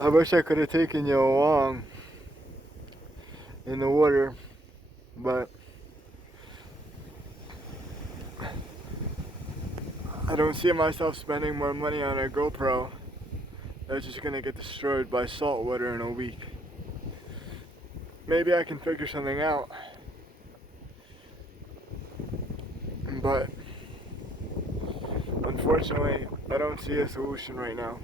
I wish I could have taken you along in the water, but I don't see myself spending more money on a GoPro that's just gonna get destroyed by salt water in a week. Maybe I can figure something out, but unfortunately, I don't see a solution right now.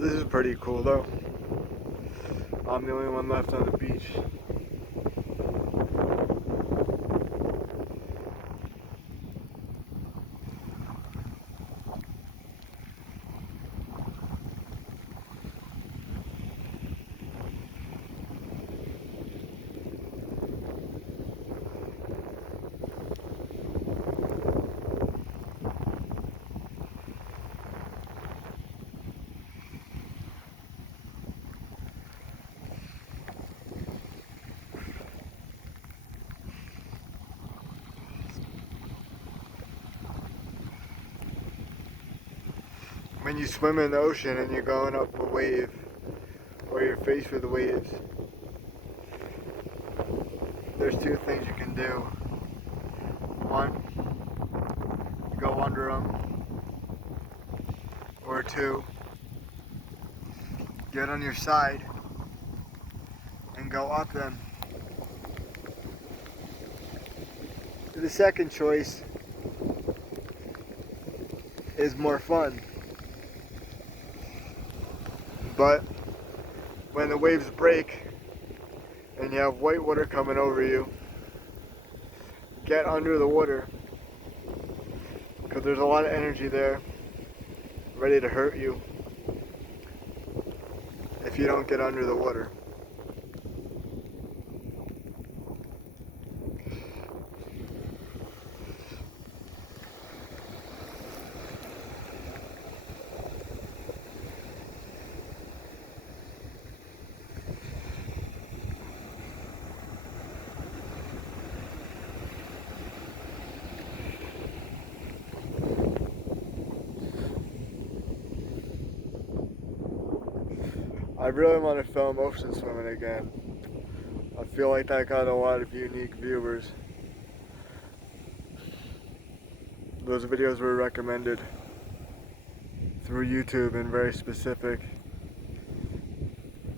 This is pretty cool though. I'm the only one left on the beach. When you swim in the ocean and you're going up a wave, or you're faced with waves, there's two things you can do. One, go under them, or two, get on your side and go up them. The second choice is more fun, but when the waves break and you have white water coming over you, get under the water, because there's a lot of energy there ready to hurt you if you don't get under the water. I really want to film ocean swimming again. I feel like that got a lot of unique viewers. Those videos were recommended through YouTube in very specific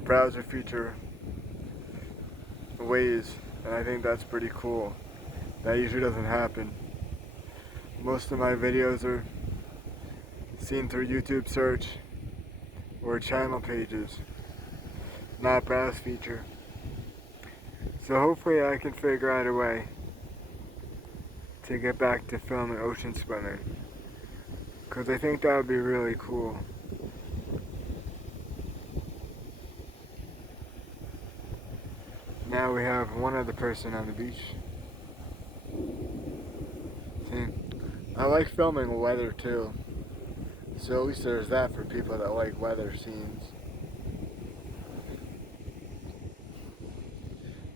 browser feature ways, and I think that's pretty cool. That usually doesn't happen. Most of my videos are seen through YouTube search or channel pages, not browse feature. So hopefully I can figure out a way to get back to filming ocean swimming, because I think that would be really cool. Now we have one other person on the beach. See, I like filming weather too, so at least there's that for people that like weather scenes.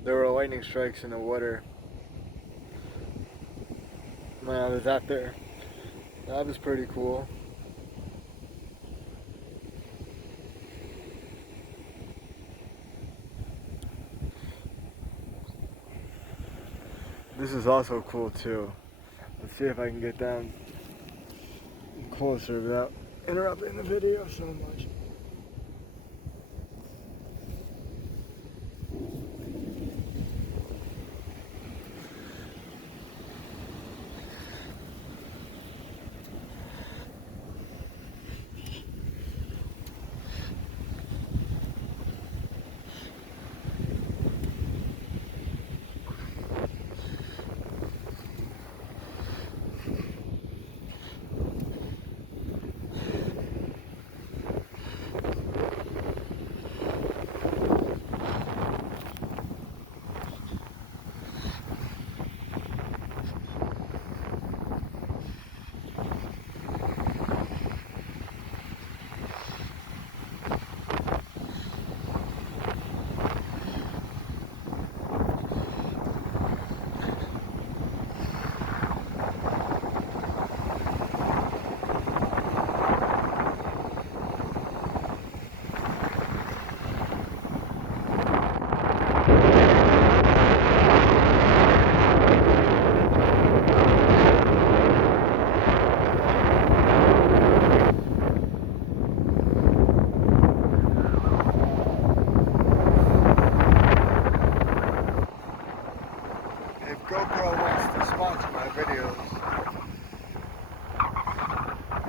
There were lightning strikes in the water. When I was out there, that was pretty cool. This is also cool too. Let's see if I can get down closer without interrupting the video so much.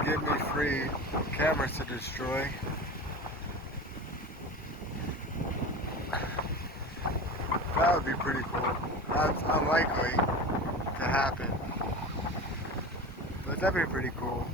give me free cameras to destroy. That would be pretty cool. That's unlikely to happen, but that'd be pretty cool.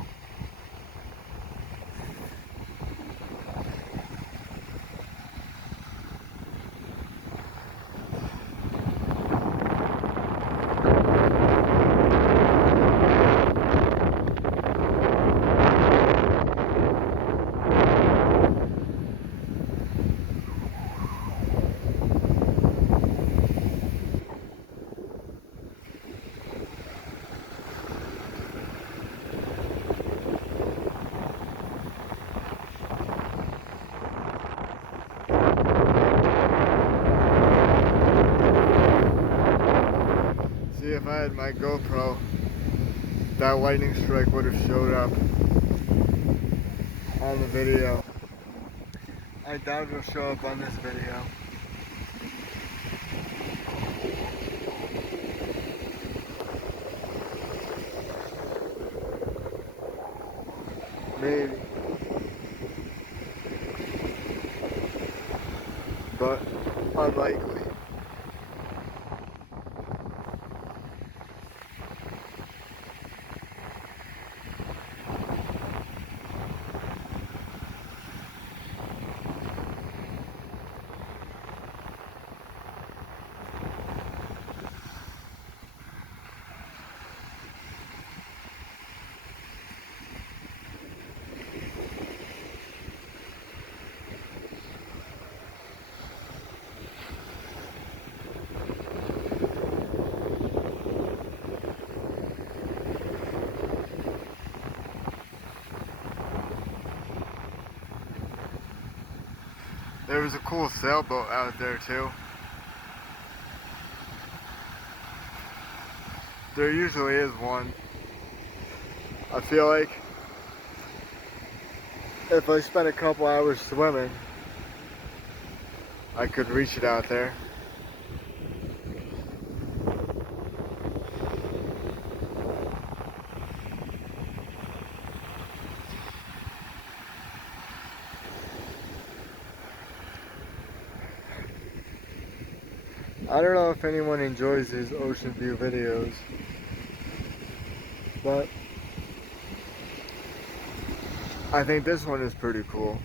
See, if I had my GoPro, that lightning strike would have showed up on the video. I doubt it'll show up on this video. Maybe. But unlikely. There was a cool sailboat out there too. There usually is one. I feel like if I spent a couple hours swimming, I could reach it out there. I don't know if anyone enjoys these ocean view videos, but I think this one is pretty cool.